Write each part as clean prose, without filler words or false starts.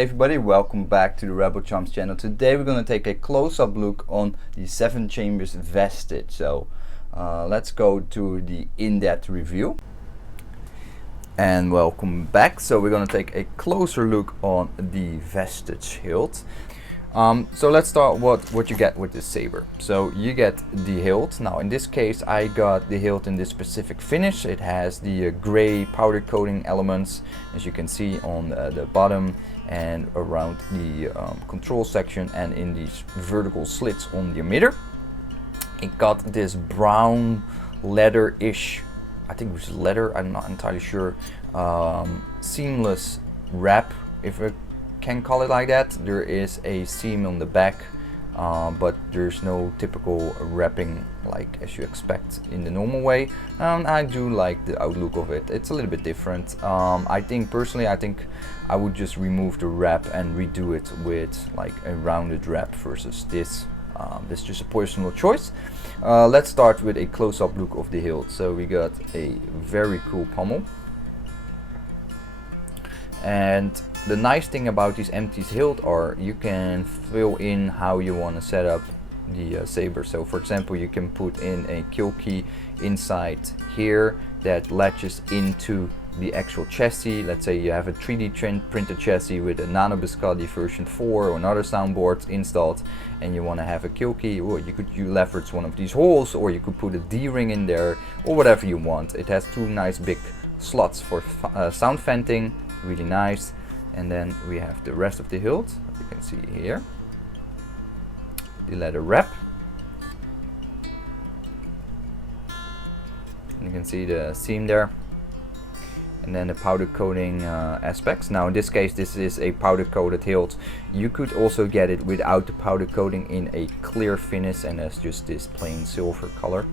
Hey everybody, welcome back to the 7Chambers channel. Today we're going to take a close-up look on the 7Chambers Vestige. So let's go to the in-depth review. And welcome back. So we're going to take a closer look on the Vestige hilt. So let's start what you get with this saber. So you get the hilt. Now in this case I got the hilt in this specific finish. It has the gray powder coating elements, as you can see on the bottom and around the control section and in these vertical slits on the emitter. It got this brown leather-ish, I think it was leather, I'm not entirely sure, seamless wrap, if I can call it like that. There is a seam on the back, but there's no typical wrapping like as you expect in the normal way. I do like the outlook of it. It's a little bit different. I think personally I would just remove the wrap and redo it with like a rounded wrap versus this. It's just a personal choice. Let's start with a close-up look of the hilt. So we got a very cool pommel. And the nice thing about these empty hilt are you can fill in how you want to set up the saber. So for example, you can put in a kill key inside here that latches into the actual chassis. Let's say you have a 3D printed chassis with a Nano Biscotti version 4 or another soundboard installed, and you want to have a kill key, or you could leverage one of these holes, or you could put a D-ring in there, or whatever you want. It has two nice big slots for sound venting, really nice. And then we have the rest of the hilt. You can see here the leather wrap. You can see the seam there. And then the powder coating aspects. Now in this case this is a powder coated hilt. You could also get it without the powder coating in a clear finish, and that's just this plain silver color.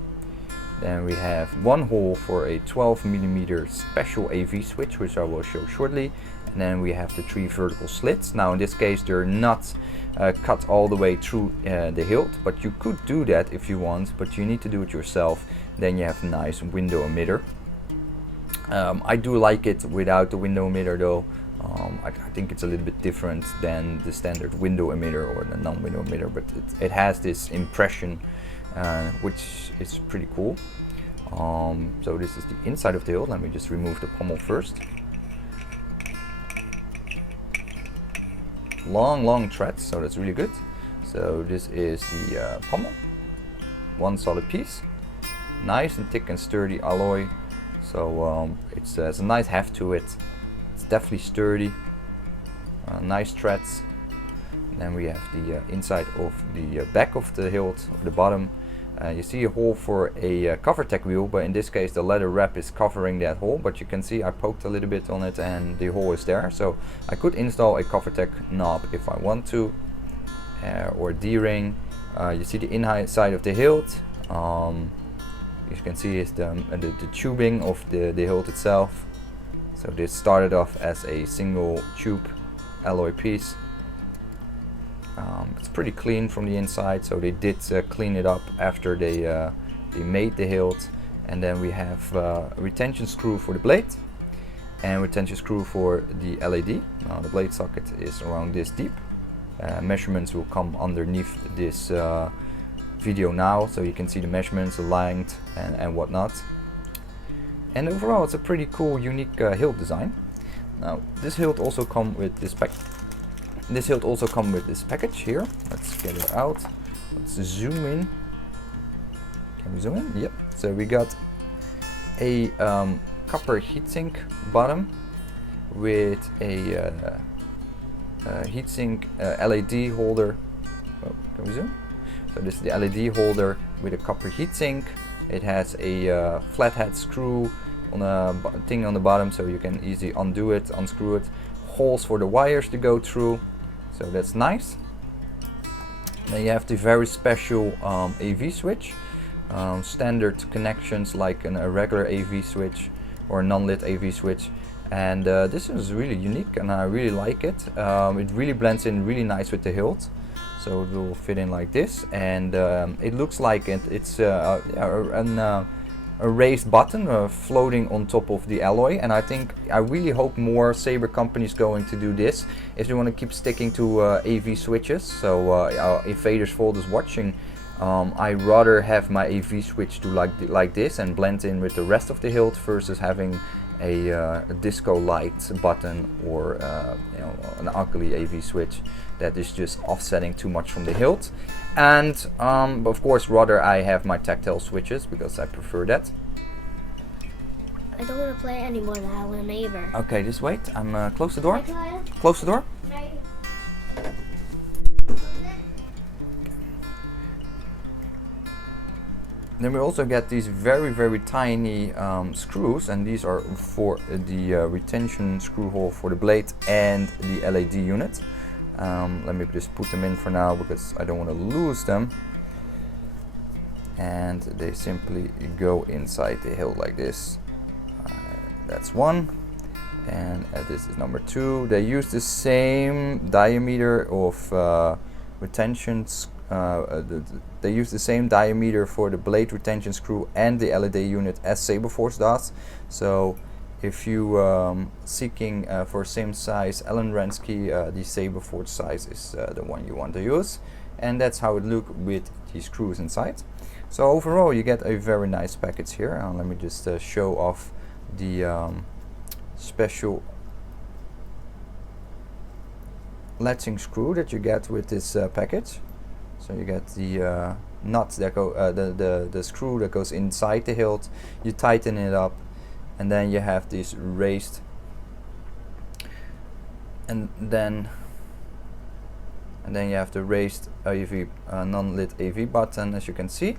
Then we have one hole for a 12mm special AV switch, which I will show shortly. And then we have the 3 vertical slits. Now in this case they're not cut all the way through the hilt, but you could do that if you want, but you need to do it yourself. Then you have a nice window emitter. I do like it without the window emitter though. I think it's a little bit different than the standard window emitter or the non-window emitter, but it has this impression which is pretty cool. So this is the inside of the hilt. Let me just remove the pommel first. Long threads, so that's really good. So this is the pommel, one solid piece, nice and thick and sturdy alloy. So it has a nice heft to it. It's definitely sturdy. Nice threads. Then we have the inside of the back of the hilt, the bottom. You see a hole for a cover tech wheel, but in this case the leather wrap is covering that hole. But you can see I poked a little bit on it and the hole is there. So I could install a cover tech knob if I want to, or D-ring. You see the inside of the hilt. You can see is the tubing of the hilt itself. So this started off as a single tube alloy piece. It's pretty clean from the inside, so they did clean it up after they made the hilt. And then we have a retention screw for the blade and retention screw for the LED. The blade socket is around this deep. Measurements will come underneath this video now, so you can see the measurements, the length and whatnot. And overall it's a pretty cool, unique hilt design. Now this hilt also comes with this package. This hilt also comes with this package here. Let's get it out. Let's zoom in. Can we zoom in? Yep. So we got a copper heatsink bottom with a heatsink LED holder. Oh, can we zoom? So this is the LED holder with a copper heatsink. It has a flathead screw on a thing on the bottom, so you can easily undo it, unscrew it. Holes for the wires to go through, so that's nice. Then you have the very special AV switch. Standard connections like a regular AV switch or a non-lit AV switch. And this is really unique and I really like it. It really blends in really nice with the hilt. So it will fit in like this, and it looks like it's a raised button floating on top of the alloy, and I really hope more saber companies going to do this if they want to keep sticking to AV switches. So if Vader's Vault is watching, I rather have my AV switch to like this and blend in with the rest of the hilt versus having a disco light button or an ugly AV switch that is just offsetting too much from the hilt. And of course rather I have my tactile switches because I prefer that. I don't want to play anymore now, a neighbor. Okay, just wait. I'm close the door. Close the door. Then we also get these very tiny screws, and these are for the retention screw hole for the blade and the LED unit. Let me just put them in for now because I don't want to lose them. And they simply go inside the hilt like this. That's one, and this is number two. They use the same diameter of retentions. They use the same diameter for the blade retention screw and the LED unit as Saberforce does. So if you seeking for same size Allen wrench key, the Saberforce size is the one you want to use, and that's how it looks with the screws inside. So overall you get a very nice package here. Let me just show off the special latching screw that you get with this package. So you get the nuts that go, the screw that goes inside the hilt. You tighten it up, and then you have this raised, and then you have the raised AV non-lit AV button, as you can see,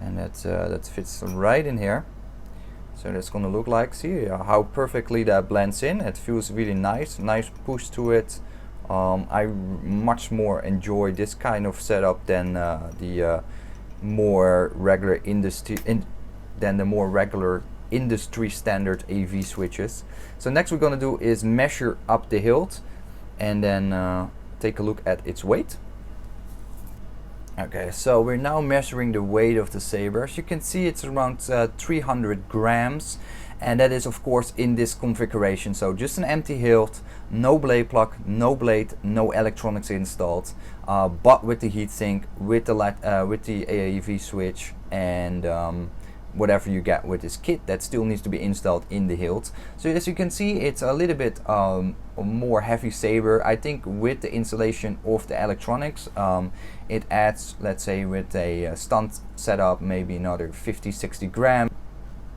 and that fits right in here. So that's gonna look like. See how perfectly that blends in. It feels really nice push to it. I much more enjoy this kind of setup than the more regular industry standard AV switches. So next we're gonna do is measure up the hilt and then take a look at its weight. Okay, so we're now measuring the weight of the saber. As you can see, it's around 300 grams. And that is of course in this configuration, so just an empty hilt, no blade plug, no blade, no electronics installed, but with the heatsink, with the AAV switch, and whatever you get with this kit that still needs to be installed in the hilt. So as you can see, it's a little bit more heavy saber. I think with the installation of the electronics, it adds, let's say with a stunt setup, maybe another 50-60 grams.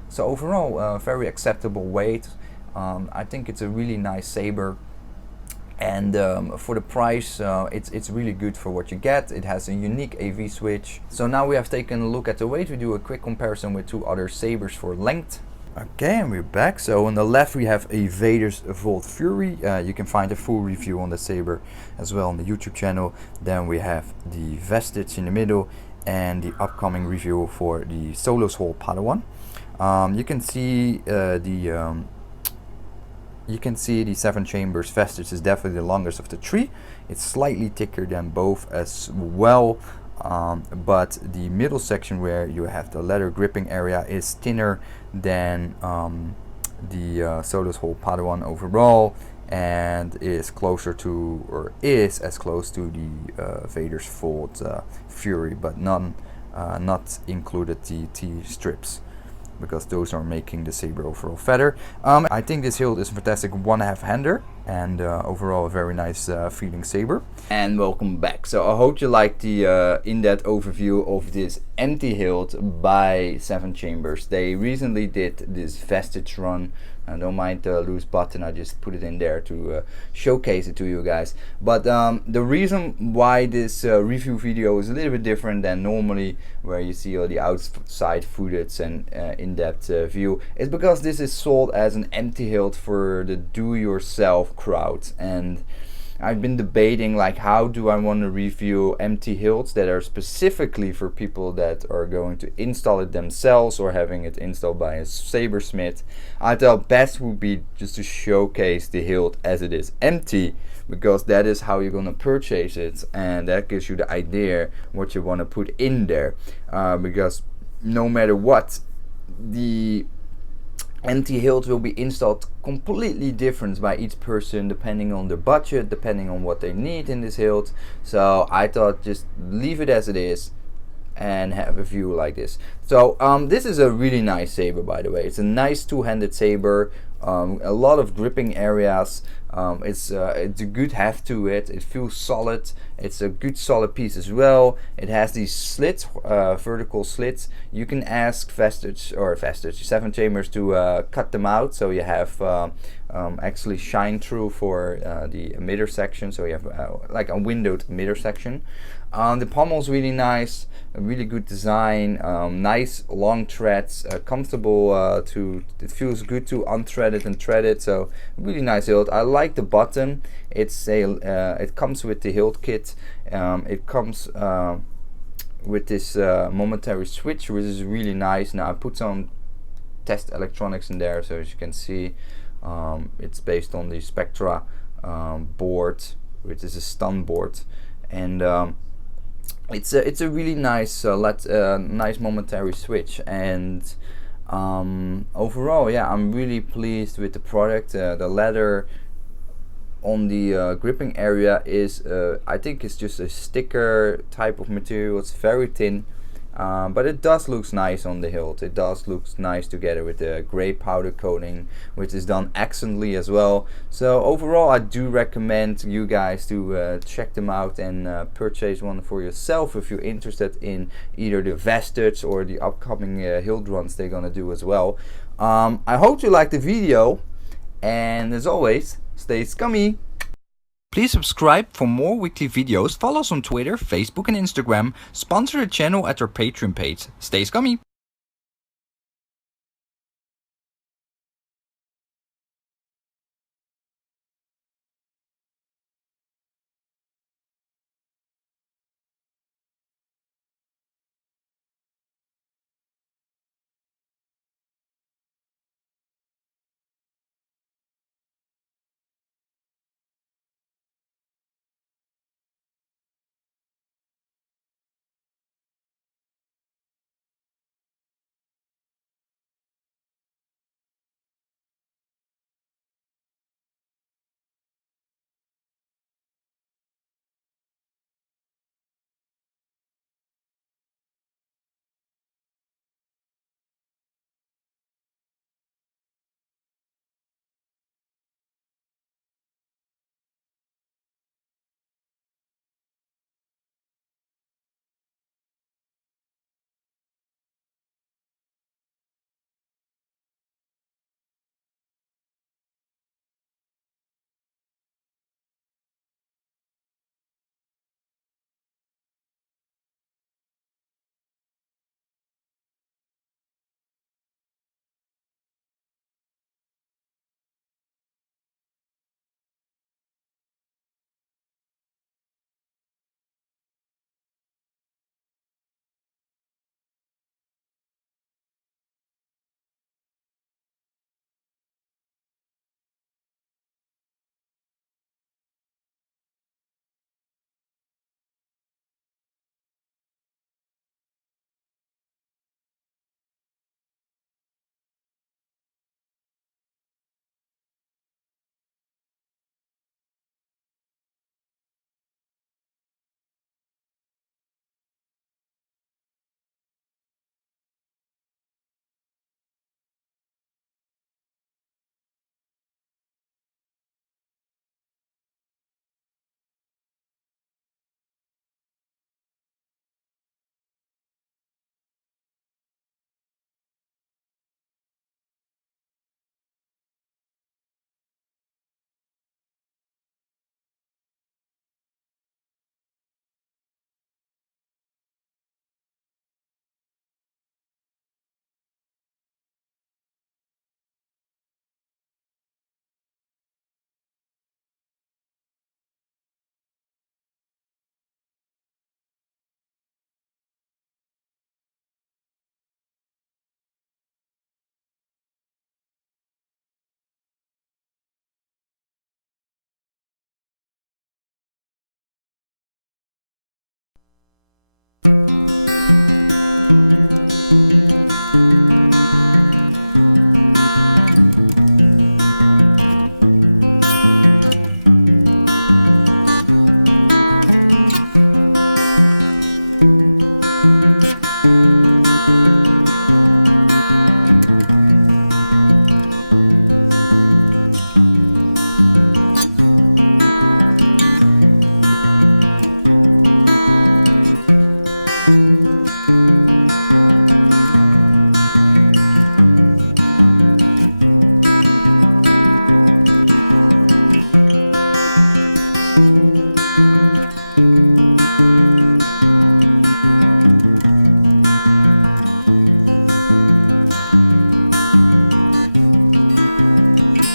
So overall, very acceptable weight. I think it's a really nice saber, and for the price, it's really good for what you get. It has a unique AV switch. So now we have taken a look at the weight. We do a quick comparison with two other sabers for length. Okay, and we're back. So on the left we have a Vader's Vault Fury. You can find a full review on the saber as well on the YouTube channel. Then we have the Vestige in the middle, and the upcoming review for the Solo's Hall Padawan. You can see the 7Chambers Vestige is definitely the longest of the three. It's slightly thicker than both as well, but the middle section where you have the leather gripping area is thinner than the Solo's Hall Padawan overall, and is closer to, or is as close to the Vader's Vault Fury, but not included the T-strips, because those are making the saber overall fatter. I think this hilt is a fantastic 1.5 hander, and overall a very nice feeling saber. And welcome back. So I hope you liked the in-depth overview of this empty hilt by 7Chambers. They recently did this Vestige run. Don't mind the loose button, I just put it in there to showcase it to you guys. But the reason why this review video is a little bit different than normally, where you see all the outside footage and in-depth view, is because this is sold as an empty hilt for the do-yourself crowd. And I've been debating, like, how do I want to review empty hilts that are specifically for people that are going to install it themselves or having it installed by a sabersmith. I thought best would be just to showcase the hilt as it is empty, because that is how you're going to purchase it, and that gives you the idea what you want to put in there, because no matter what, the anti-hilt will be installed completely different by each person, depending on their budget, depending on what they need in this hilt. So I thought just leave it as it is and have a view like this. So this is a really nice saber, by the way. It's a nice two-handed saber, a lot of gripping areas. It's a good heft to it. It feels solid. It's a good solid piece as well. It has these slits, vertical slits. You can ask Vestige 7Chambers to cut them out, so you have actually shine through for the emitter section. So you have like a windowed emitter section. The pommel's really nice, a really good design, nice long threads, comfortable it feels good to unthread it and thread it, so really nice hilt. I like the button. It comes with the hilt kit. It comes with this momentary switch, which is really nice. Now I put some test electronics in there, so as you can see, it's based on the Spectra board, which is a stun board, and it's a really nice nice momentary switch. And overall, yeah, I'm really pleased with the product. The leather on the gripping area is I think it's just a sticker type of material. It's very thin, but it does look nice on the hilt. It does look nice together with the gray powder coating, which is done excellently as well. So overall, I do recommend you guys to check them out and purchase one for yourself if you're interested in either the Vestige or the upcoming hilt runs they're gonna do as well. I hope you liked the video, and as always, stay scummy. Please subscribe for more weekly videos, follow us on Twitter, Facebook and Instagram, sponsor the channel at our Patreon page. Stay scummy!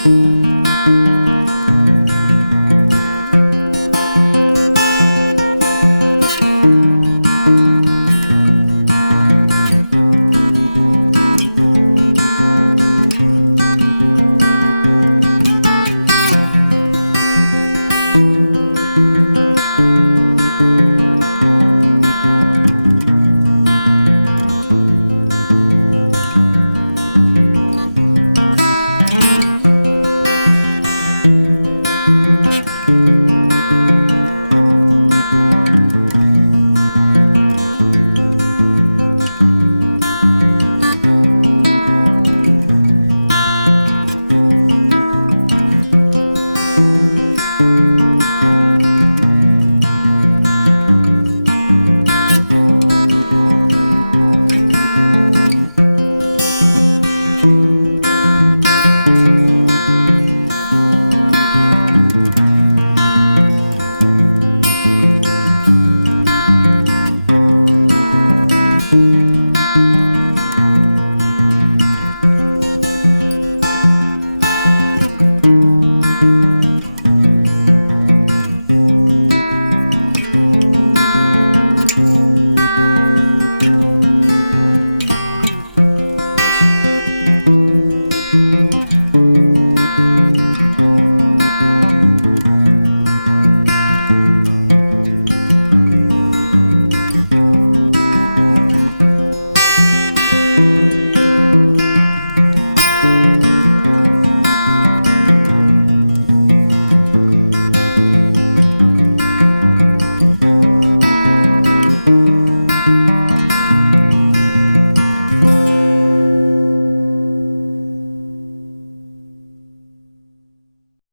Bye.